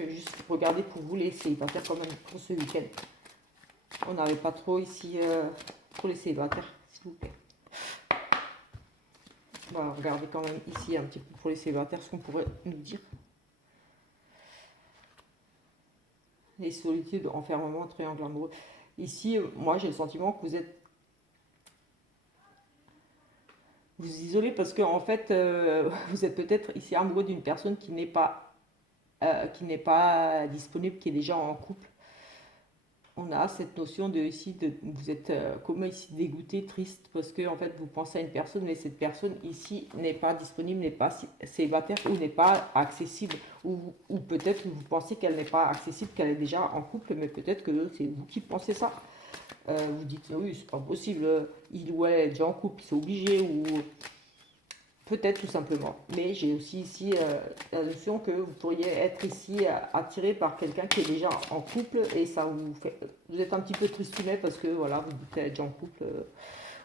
je vais juste regarder pour vous les célibataires quand même pour ce week-end. On n'avait pas trop ici pour les célibataires, s'il vous plaît. On va regarder quand même ici un petit peu pour les célibataires ce qu'on pourrait nous dire. Les solitudes, enfermement, triangle amoureux. Ici, moi j'ai le sentiment que vous isolez parce que en fait, vous êtes peut-être ici amoureux d'une personne qui n'est pas disponible, qui est déjà en couple. On a cette notion de ici, vous êtes comme ici dégoûté, triste, parce que en fait vous pensez à une personne, mais cette personne ici n'est pas disponible, n'est pas célibataire ou n'est pas accessible, ou peut-être que vous pensez qu'elle n'est pas accessible, qu'elle est déjà en couple, mais peut-être que c'est vous qui pensez ça. Vous dites oui, c'est pas possible, il ou elle est déjà en couple, c'est obligé, ou peut-être tout simplement. Mais j'ai aussi ici la notion que vous pourriez être ici attiré par quelqu'un qui est déjà en couple et ça vous fait. Vous êtes un petit peu tristounet parce que voilà, vous dites qu'elle est déjà en couple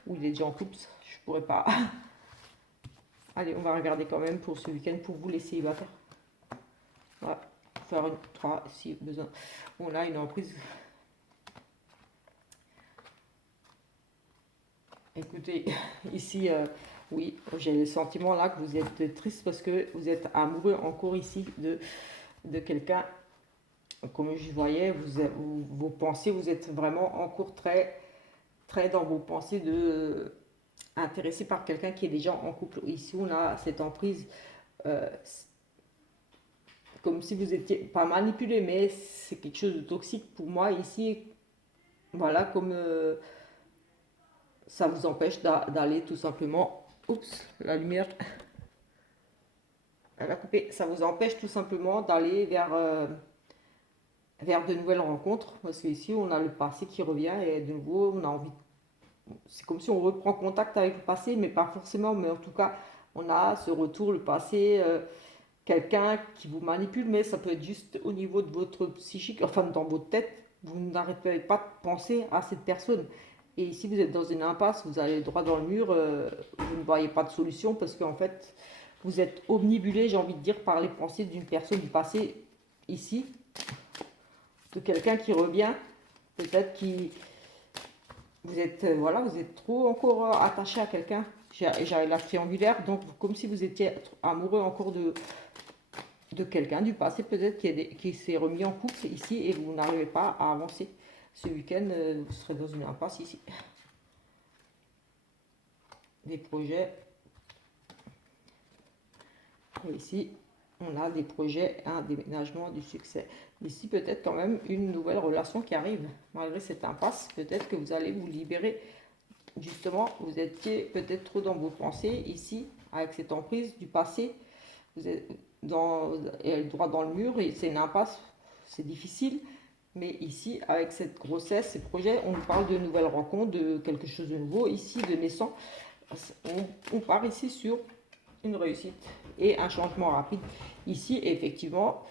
ou il est déjà en couple. Je pourrais pas. Allez, on va regarder quand même pour ce week-end pour vous les célibataires. Ouais, faire une 3 si besoin. On a une emprise. Écoutez, ici. Oui, j'ai le sentiment là que vous êtes triste parce que vous êtes amoureux encore ici de quelqu'un. Comme je voyais, vos pensées, vous êtes vraiment encore très, très dans vos pensées intéressé par quelqu'un qui est déjà en couple. Ici, on a cette emprise, euh, comme si vous étiez pas manipulé, mais c'est quelque chose de toxique pour moi. Ici, voilà, comme ça vous empêche d'aller tout simplement. Oups, la lumière. Elle a coupé. Ça vous empêche tout simplement d'aller vers de nouvelles rencontres. Parce qu'ici, on a le passé qui revient et de nouveau, on a envie. C'est comme si on reprend contact avec le passé, mais pas forcément. Mais en tout cas, on a ce retour, le passé, quelqu'un qui vous manipule, mais ça peut être juste au niveau de votre psychique, enfin dans votre tête. Vous n'arrêtez pas de penser à cette personne. Et ici, vous êtes dans une impasse, vous allez droit dans le mur, vous ne voyez pas de solution parce qu'en fait, vous êtes omnibulé, j'ai envie de dire, par les pensées d'une personne du passé, ici, de quelqu'un qui revient, peut-être qui. Vous êtes trop encore attaché à quelqu'un. J'avais la triangulaire, donc comme si vous étiez amoureux encore de quelqu'un du passé, peut-être qui s'est remis en couple ici et vous n'arrivez pas à avancer. Ce week-end, vous serez dans une impasse ici. Des projets. Et ici, on a des projets, un déménagement, du succès. Ici, peut-être quand même une nouvelle relation qui arrive. Malgré cette impasse, peut-être que vous allez vous libérer. Justement, vous étiez peut-être trop dans vos pensées ici, avec cette emprise du passé. Vous êtes droit dans le mur et c'est une impasse, c'est difficile. Mais ici, avec cette grossesse, ces projets, on nous parle de nouvelles rencontres, de quelque chose de nouveau. Ici, de naissance, on part ici sur une réussite et un changement rapide. Ici, effectivement,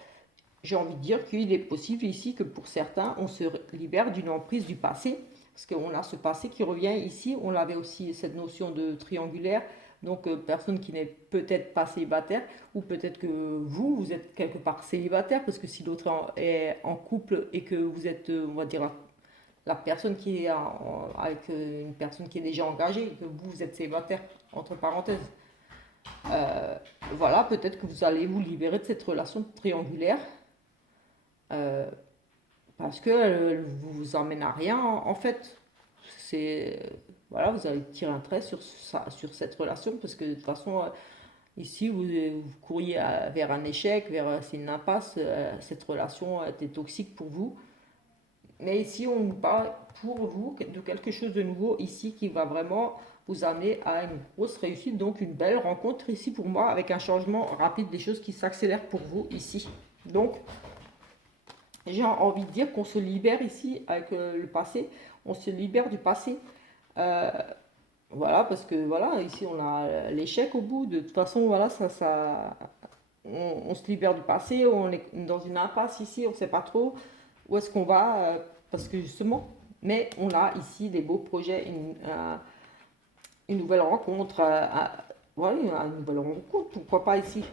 j'ai envie de dire qu'il est possible ici que pour certains, on se libère d'une emprise du passé, parce qu'on a ce passé qui revient ici. On avait aussi cette notion de triangulaire, donc personne qui n'est peut-être pas célibataire, ou peut-être que vous êtes quelque part célibataire, parce que si l'autre est en couple et que vous êtes, on va dire, la personne qui est avec une personne qui est déjà engagée, et que vous êtes célibataire, entre parenthèses. Voilà, peut-être que vous allez vous libérer de cette relation triangulaire euh, parce qu'elle ne vous emmène à rien en fait. C'est voilà, vous allez tirer un trait sur sur cette relation parce que de toute façon ici vous courriez vers un échec, c'est une impasse. Cette relation était toxique pour vous. Mais ici on parle pour vous de quelque chose de nouveau ici qui va vraiment vous amener à une grosse réussite, donc une belle rencontre ici pour moi avec un changement rapide des choses qui s'accélèrent pour vous ici. Donc j'ai envie de dire qu'on se libère ici avec le passé, on se libère du passé. Euh, voilà, parce que voilà, ici on a l'échec au bout. De toute façon, voilà, on se libère du passé, on est dans une impasse ici, on ne sait pas trop où est-ce qu'on va, parce que justement, mais on a ici des beaux projets, une nouvelle rencontre, voilà, une nouvelle rencontre, pourquoi pas ici.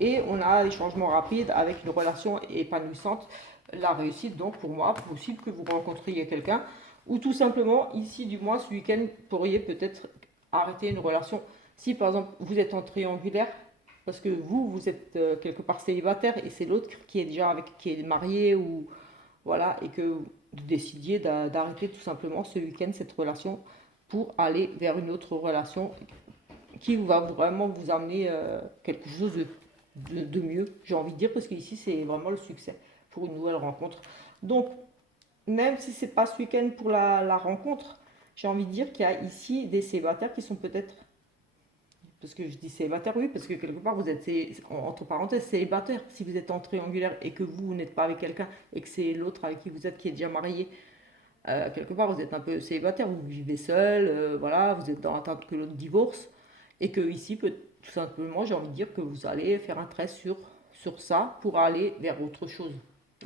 et on a des changements rapides avec une relation épanouissante, la réussite. Donc pour moi, possible que vous rencontriez quelqu'un, ou tout simplement ici du moins ce week-end, pourriez peut-être arrêter une relation. Si par exemple vous êtes en triangulaire, parce que vous êtes quelque part célibataire et c'est l'autre qui est déjà qui est marié, ou voilà, et que vous décidiez d'arrêter tout simplement ce week-end cette relation pour aller vers une autre relation qui va vraiment vous amener quelque chose de mieux, j'ai envie de dire, parce qu'ici c'est vraiment le succès pour une nouvelle rencontre. Donc, même si c'est pas ce week-end pour la rencontre, j'ai envie de dire qu'il y a ici des célibataires qui sont peut-être, parce que je dis célibataire, oui, parce que quelque part vous êtes, entre parenthèses, célibataire. Si vous êtes en triangulaire et que vous n'êtes pas avec quelqu'un et que c'est l'autre avec qui vous êtes qui est déjà marié, quelque part vous êtes un peu célibataire, vous vivez seul, voilà, vous êtes dans l'attente que l'autre divorce, et que ici, tout simplement, j'ai envie de dire que vous allez faire un trait sur ça pour aller vers autre chose.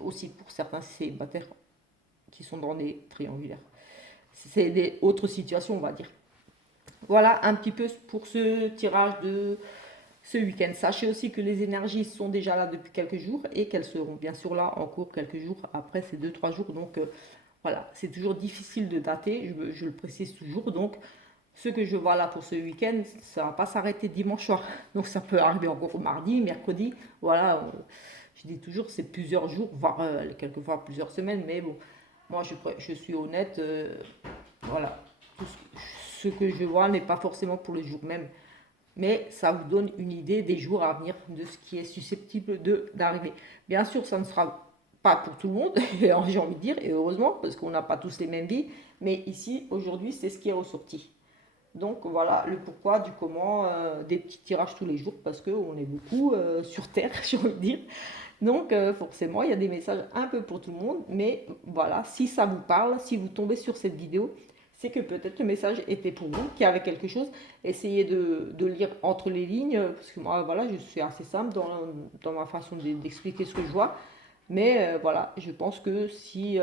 Aussi pour certains célibataires qui sont dans des triangulaires. C'est des autres situations, on va dire. Voilà un petit peu pour ce tirage de ce week-end. Sachez aussi que les énergies sont déjà là depuis quelques jours et qu'elles seront bien sûr là en cours quelques jours après ces 2-3 jours. Donc voilà, c'est toujours difficile de dater, je le précise toujours. Donc ce que je vois là pour ce week-end, ça ne va pas s'arrêter dimanche soir. Donc ça peut arriver encore mardi, mercredi. Voilà, je dis toujours c'est plusieurs jours, voire quelquefois plusieurs semaines. Mais bon, moi je suis honnête. Voilà, tout ce que je vois n'est pas forcément pour le jour même. Mais ça vous donne une idée des jours à venir de ce qui est susceptible d'arriver. Bien sûr, ça ne sera pas pour tout le monde, j'ai envie de dire, et heureusement, parce qu'on n'a pas tous les mêmes vies. Mais ici, aujourd'hui, c'est ce qui est ressorti. Donc voilà le pourquoi du comment, des petits tirages tous les jours, parce qu'on est beaucoup sur Terre, j'ai envie de dire. Donc forcément, il y a des messages un peu pour tout le monde, mais voilà, si ça vous parle, si vous tombez sur cette vidéo, c'est que peut-être le message était pour vous, qu'il y avait quelque chose. Essayez de lire entre les lignes, parce que moi, voilà, je suis assez simple dans ma façon d'expliquer ce que je vois. Mais voilà, je pense que si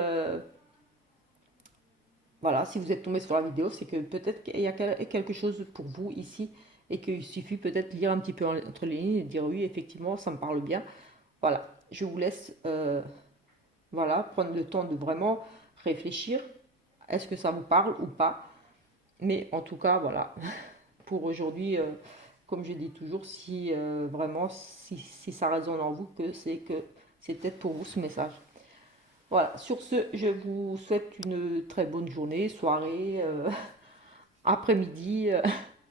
voilà, si vous êtes tombé sur la vidéo, c'est que peut-être qu'il y a quelque chose pour vous ici et qu'il suffit peut-être de lire un petit peu entre les lignes et de dire oui, effectivement, ça me parle bien. Voilà, je vous laisse voilà, prendre le temps de vraiment réfléchir. Est-ce que ça vous parle ou pas? Mais en tout cas, voilà, pour aujourd'hui, comme je dis toujours, si vraiment, si ça résonne en vous, que c'est peut-être pour vous ce message. Voilà, sur ce, je vous souhaite une très bonne journée, soirée, après-midi,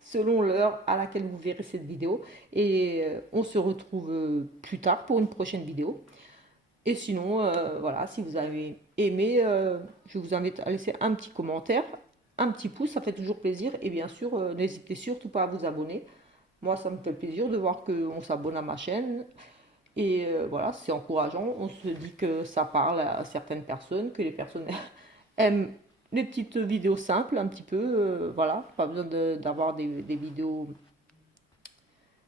selon l'heure à laquelle vous verrez cette vidéo. Et on se retrouve plus tard pour une prochaine vidéo. Et sinon, voilà, si vous avez aimé, je vous invite à laisser un petit commentaire, un petit pouce, ça fait toujours plaisir. Et bien sûr, n'hésitez surtout pas à vous abonner. Moi, ça me fait plaisir de voir qu'on s'abonne à ma chaîne. Et voilà, c'est encourageant. On se dit que ça parle à certaines personnes, que les personnes aiment les petites vidéos simples, un petit peu. Voilà, pas besoin d'avoir des vidéos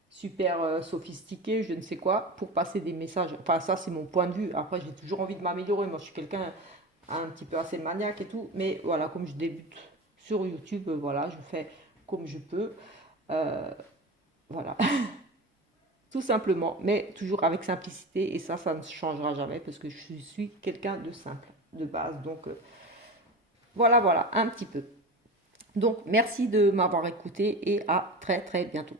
super sophistiquées, je ne sais quoi, pour passer des messages. Enfin, ça, c'est mon point de vue. Après, j'ai toujours envie de m'améliorer. Moi, je suis quelqu'un un petit peu assez maniaque et tout. Mais voilà, comme je débute sur YouTube, voilà, je fais comme je peux. Voilà. Tout simplement, mais toujours avec simplicité, et ça ne changera jamais parce que je suis quelqu'un de simple de base. Donc voilà, un petit peu. Donc merci de m'avoir écouté et à très très bientôt.